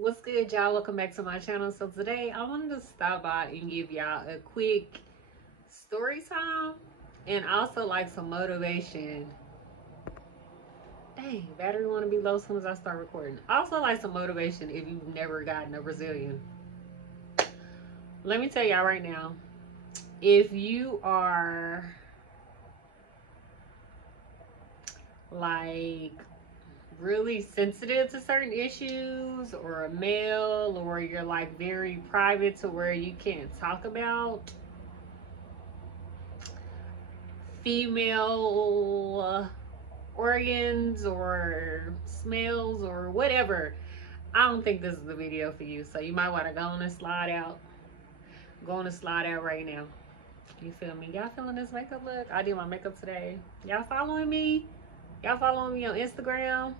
What's good, y'all? Welcome back to my channel. So today I wanted to stop by and give y'all a quick story time and also like some motivation. Dang, battery want to be low as soon as I start recording. Also like some motivation if you've never gotten a Brazilian. Let me tell y'all right now, if you are like really sensitive to certain issues, or a male, or you're like very private to where you can't talk about female organs or smells or whatever, I don't think this is the video for you. So you might want to go on and slide out. Go on and slide out right now. You feel me? Y'all feeling this makeup look? I did my makeup today. Y'all following me? Y'all following me on Instagram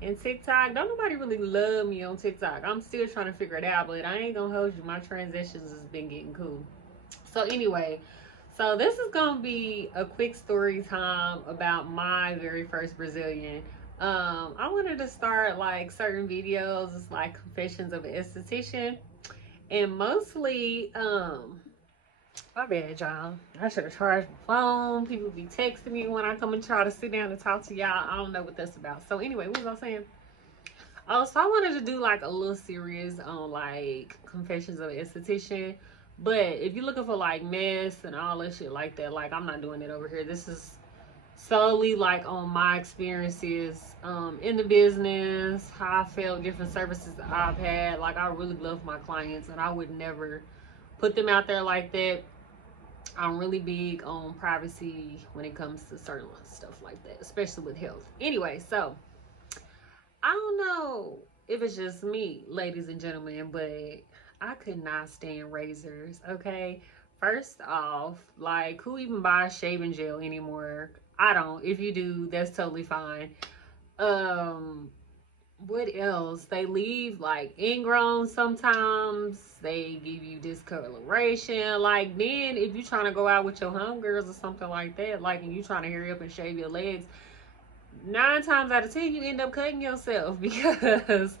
and TikTok? Don't nobody really love me on TikTok. I'm still trying to figure it out, but I ain't gonna hold you. My transitions has been getting cool. So anyway, so this is gonna be a quick story time about my very first Brazilian. I wanted to start like certain videos, it's like confessions of an esthetician, and mostly my bad, y'all. I should have charged my phone. People be texting me when I come and try to sit down and talk to y'all. I don't know what that's about. So anyway, what was I saying? Oh, so I wanted to do like a little series on like confessions of an esthetician. But if you're looking for like mess and all that shit like that, like I'm not doing it over here. This is solely like on my experiences in the business, how I felt, different services that I've had. Like I really love my clients and I would never put them out there like that. I'm really big on privacy when it comes to certain stuff like that, especially with health. Anyway, so I don't know if it's just me, ladies and gentlemen, but I could not stand razors, okay? First off, like, who even buys shaving gel anymore? I don't. If you do, that's totally fine. What else? They leave, like, ingrown sometimes. They give you discoloration. Like, then, if you're trying to go out with your homegirls or something like that, like, and you trying to hurry up and shave your legs, 9 times out of 10 you end up cutting yourself because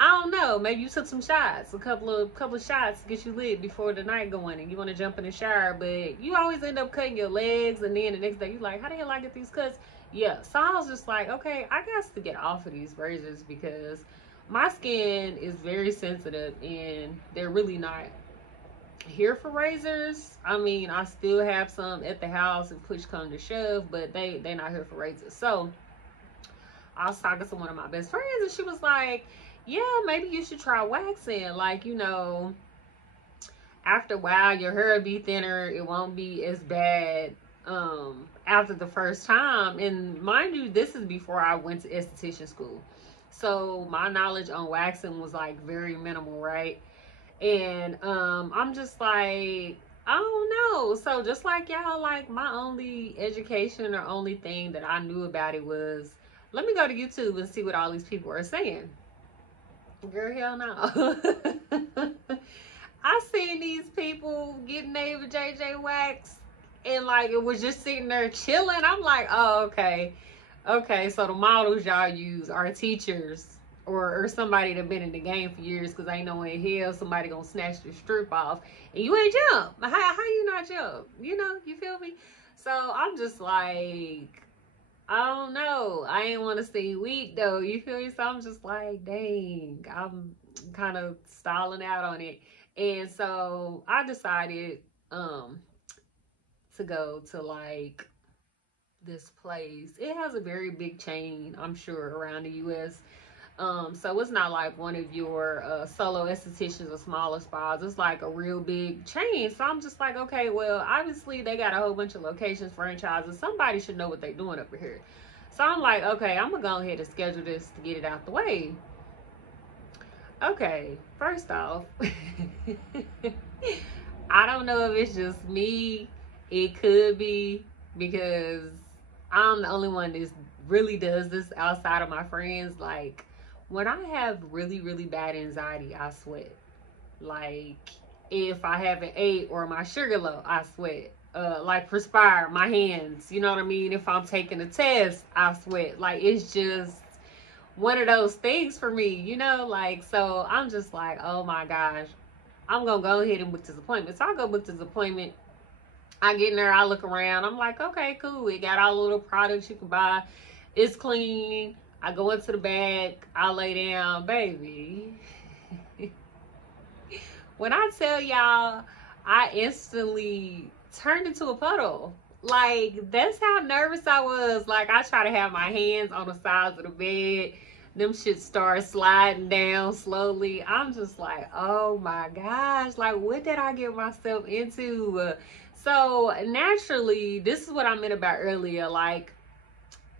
I don't know, maybe you took some shots, a couple of shots to get you lit before the night going and you want to jump in the shower, but you always end up cutting your legs, and then the next day you like, how the hell I get these cuts? Yeah, so I was just like, okay, I got to get off of these razors because my skin is very sensitive and they're really not here for razors. I mean, I still have some at the house if push come to shove, but they not here for razors. So I was talking to one of my best friends and she was like, yeah, maybe you should try waxing. Like, you know, after a while your hair will be thinner, it won't be as bad after the first time. And mind you, this is before I went to esthetician school, so my knowledge on waxing was like very minimal, right? And I'm just like, I don't know. So just like y'all, like my only education or only thing that I knew about it was, let me go to YouTube and see what all these people are saying. Girl, hell no. I seen these people getting their JJ wax and like it was just sitting there chilling. I'm like, oh, okay. Okay, so the models y'all use are teachers or somebody that been in the game for years, because ain't no way in hell somebody gonna snatch the strip off and you ain't jump. How you not jump? You know, you feel me? So I'm just like, I don't know. I ain't want to seem weak though. You feel me? So I'm just like, dang, I'm kind of stalling out on it. And so I decided to go to like this place. It has a very big chain, I'm sure, around the US. So it's not like one of your solo estheticians or smaller spas. It's like a real big chain. So I'm just like, okay, well, obviously they got a whole bunch of locations, franchises. Somebody should know what they're doing over here. So I'm like, okay, I'm gonna go ahead and schedule this to get it out the way. Okay, first off, I don't know if it's just me. It could be because I'm the only one that really does this outside of my friends. Like, when I have really, really bad anxiety, I sweat. Like, if I haven't ate or my sugar low, I sweat. Like, perspire, my hands, you know what I mean? If I'm taking a test, I sweat. Like, it's just one of those things for me, you know, like, so I'm just like, oh my gosh, I'm gonna go ahead and book this appointment. So I go book this appointment. I get in there, I look around, I'm like, okay, cool. It got all the little products you can buy. It's clean. I go into the bag, I lay down, baby. When I tell y'all, I instantly turned into a puddle. Like, that's how nervous I was. Like, I try to have my hands on the sides of the bed. Them shit start sliding down slowly. I'm just like, oh my gosh. Like, what did I get myself into? So, naturally, this is what I meant about earlier. Like,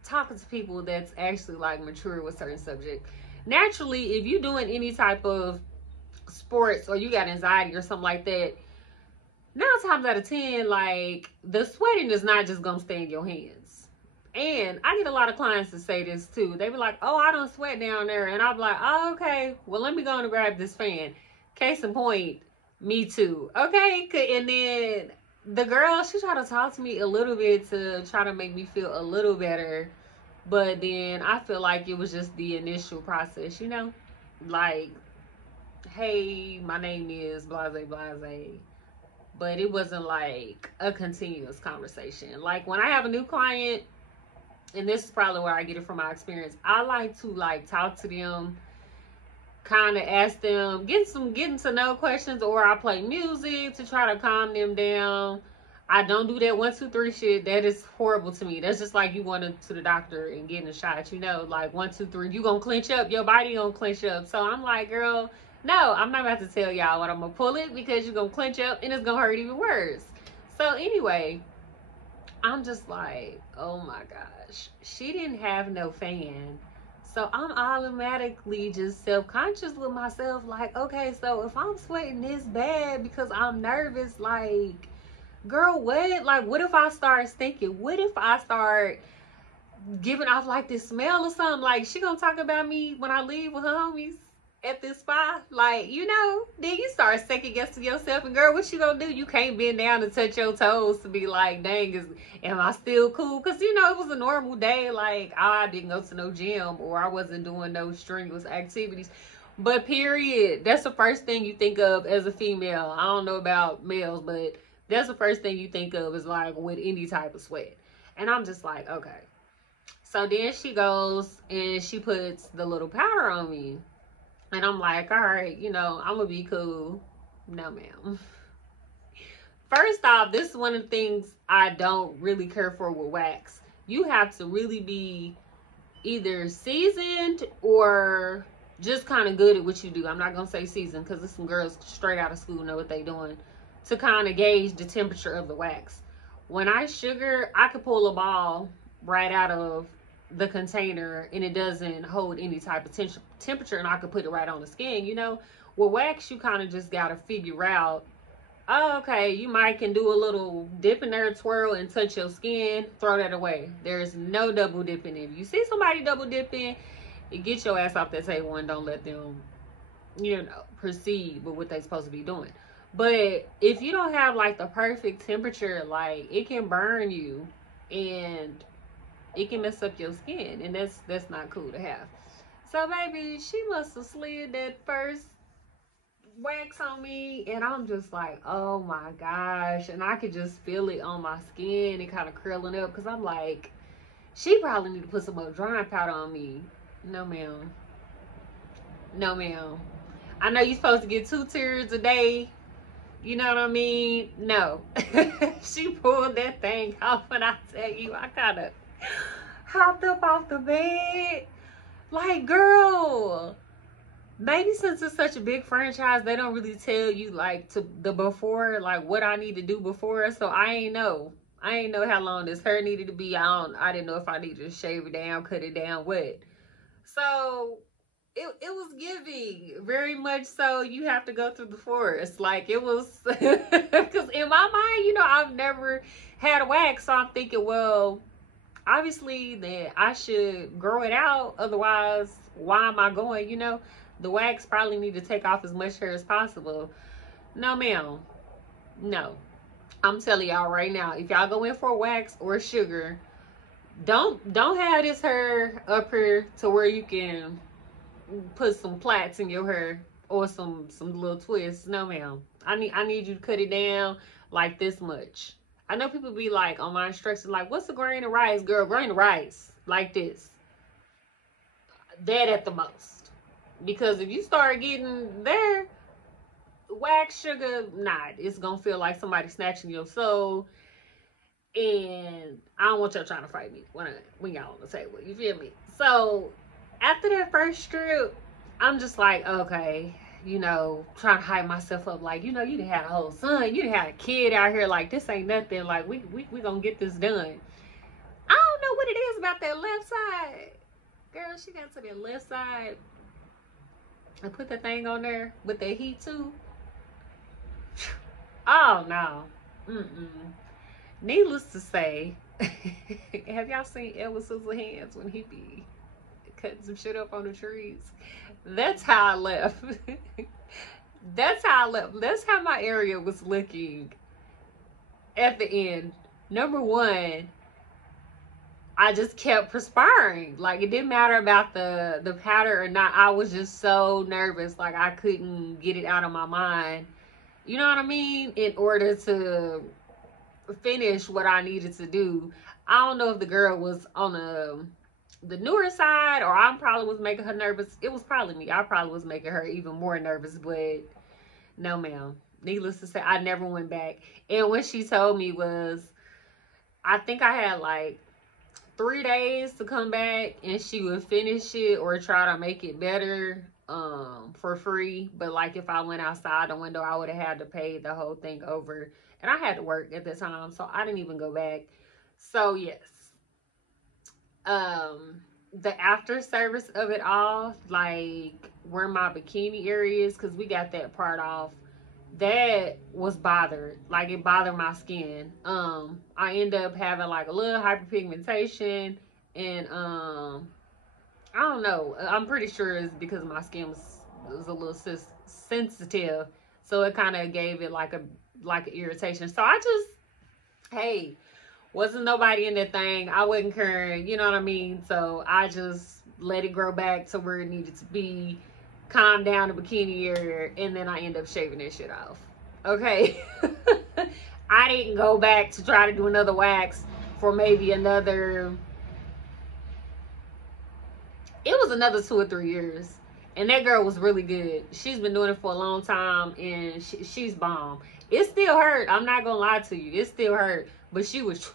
talking to people that's actually, like, mature with certain subjects. Naturally, if you're doing any type of sports or you got anxiety or something like that, 9 times out of 10, like, the sweating is not just gonna stay in your hands. And I get a lot of clients to say this too. They be like, oh, I don't sweat down there. And I'll be like, oh, okay, well, let me go and grab this fan. Case in point, me too. Okay. And then the girl, she tried to talk to me a little bit to try to make me feel a little better. But then I feel like it was just the initial process, you know? Like, hey, my name is blase blase. But it wasn't like a continuous conversation. Like, when I have a new client, and this is probably where I get it from my experience, I like to, like, talk to them, kind of ask them, getting to know questions, or I play music to try to calm them down. I don't do that 1, 2, 3 shit. That is horrible to me. That's just like you going to the doctor and getting a shot, you know, like 1, 2, 3, you gonna clench up, your body gonna clench up. So I'm like, girl, no, I'm not about to tell y'all what I'm gonna pull it, because you're gonna clench up and it's gonna hurt even worse. So anyway, I'm just like, oh my gosh, she didn't have no fan. So I'm automatically just self-conscious with myself, like, okay, so if I'm sweating this bad because I'm nervous, like, girl, what? Like, what if I start stinking? What if I start giving off like this smell or something? Like, she gonna talk about me when I leave with her homies at this spa? Like, you know, then you start second guessing yourself. And girl, what you gonna do? You can't bend down and touch your toes to be like, dang, am I still cool? Because, you know, it was a normal day. Like, I didn't go to no gym, or I wasn't doing no strenuous activities. But period, that's the first thing you think of as a female. I don't know about males, but that's the first thing you think of, is like with any type of sweat. And I'm just like, okay. So then she goes and she puts the little powder on me. And I'm like, all right, you know, I'm gonna be cool. No, ma'am. First off, this is one of the things I don't really care for with wax. You have to really be either seasoned or just kind of good at what you do. I'm not gonna say seasoned, because there's some girls straight out of school know what they doing, to kind of gauge the temperature of the wax. When I sugar, I could pull a ball right out of the container and it doesn't hold any type of temperature, and I could put it right on the skin, you know. With wax, you kind of just gotta figure out, oh, okay, you might can do a little dip in there, twirl, and touch your skin, throw that away. There's no double dipping. If you see somebody double dipping, get your ass off that table and don't let them, you know, proceed with what they're supposed to be doing. But if you don't have like the perfect temperature, like, it can burn you and it can mess up your skin, and that's not cool to have. So baby, she must have slid that first wax on me, and I'm just like, oh my gosh. And I could just feel it on my skin and kind of curling up, because I'm like, she probably need to put some more drying powder on me. No ma'am. No ma'am. I know you're supposed to get 2 tears a day, you know what I mean? No. She pulled that thing off, and I tell you, I kind of hopped up off the bed. Like, girl, maybe since it's such a big franchise, they don't really tell you like to the before, like what I need to do before. So I ain't know how long this hair needed to be. I didn't know if I needed to shave it down, cut it down, what. So it was giving, very much so, you have to go through the forest. Like, it was, because in my mind, you know, I've never had a wax, so I'm thinking, well, obviously that I should grow it out, otherwise why am I going, you know? The wax probably need to take off as much hair as possible. No ma'am, no. I'm telling y'all right now, if y'all go in for a wax or sugar, Don't have this hair up here to where you can put some plaits in your hair or some little twists. No, ma'am. I need you to cut it down like this much. I know people be like on my instructions, like, what's a grain of rice, girl? Grain of rice like this, that at the most. Because if you start getting there, wax sugar, nah, it's gonna feel like somebody snatching your soul. And I don't want y'all trying to fight me when y'all on the table. You feel me? So after that first strip, I'm just like, okay, trying to hype myself up, like, you done had a whole son, you done had a kid out here, like, this ain't nothing, like, we gonna get this done. I don't know what it is about that left side. Girl, she got to that left side and put that thing on there with that heat too. Oh no. Needless to say, have y'all seen Edward Scissorhands when he be cutting some shit up on the trees? That's how I left. That's how I left. That's how my area was looking at the end. Number one, I just kept perspiring. Like, it didn't matter about the powder or not. I was just so nervous. Like, I couldn't get it out of my mind. You know what I mean? In order to finish what I needed to do. I don't know if the girl was on the newer side, or I probably was making her nervous. It was probably me. I probably was making her even more nervous, but no, ma'am. Needless to say, I never went back. And what she told me was, I think I had like 3 days to come back, and she would finish it or try to make it better for free. But like, if I went outside the window, I would have had to pay the whole thing over. And I had to work at the time, so I didn't even go back. So yes, the after service of it all, like where my bikini area is, because we got that part off, that was bothered. Like, it bothered my skin. I end up having like a little hyperpigmentation, and I don't know. I'm pretty sure it's because my skin was a little sensitive, so it kind of gave it like an irritation. So I just, hey, wasn't nobody in that thing. I wasn't caring, you know what I mean? So I just let it grow back to where it needed to be, calm down the bikini area, and then I end up shaving that shit off. Okay. I didn't go back to try to do another wax for maybe another, it was another 2 or 3 years. And that girl was really good. She's been doing it for a long time, and she's bomb. It still hurt. I'm not gonna lie to you. It still hurt. But she was,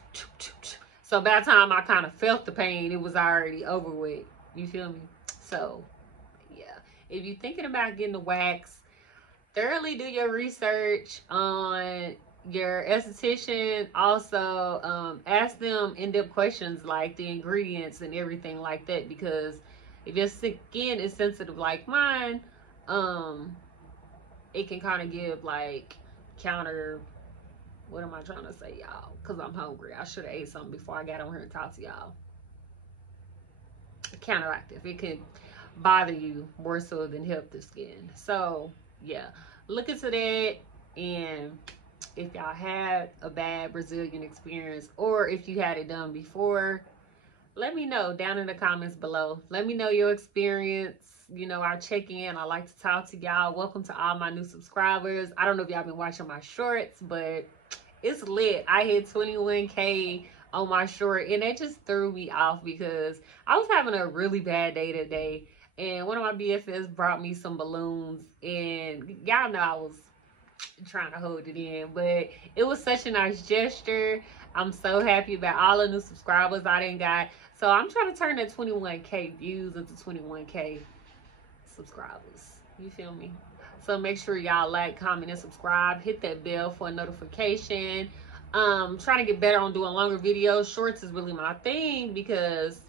so by the time I kind of felt the pain, it was already over with. You feel me? So, yeah. If you're thinking about getting a wax, thoroughly do your research on your esthetician. Also, ask them in-depth questions like the ingredients and everything like that, because if your skin is sensitive like mine, it can kind of give like counter, what am I trying to say, y'all? Because I'm hungry. I should have ate something before I got on here and talked to y'all. Counteractive. It could bother you more so than help the skin. So, yeah. Look into that. And if y'all had a bad Brazilian experience, or if you had it done before, let me know down in the comments below. Let me know your experience. I check in. I like to talk to y'all. Welcome to all my new subscribers. I don't know if y'all been watching my shorts, but it's lit. I hit 21K on my short, and that just threw me off because I was having a really bad day today, and one of my BFFs brought me some balloons, and y'all know I was trying to hold it in, but it was such a nice gesture. I'm so happy about all the new subscribers I done got. So I'm trying to turn that 21K views into 21K subscribers. You feel me? So make sure y'all like, comment, and subscribe. Hit that bell for a notification. Trying to get better on doing longer videos. Shorts is really my thing because,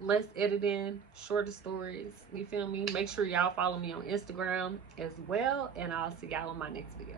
less editing, shorter stories. You feel me? Make sure y'all follow me on Instagram as well. And I'll see y'all in my next video.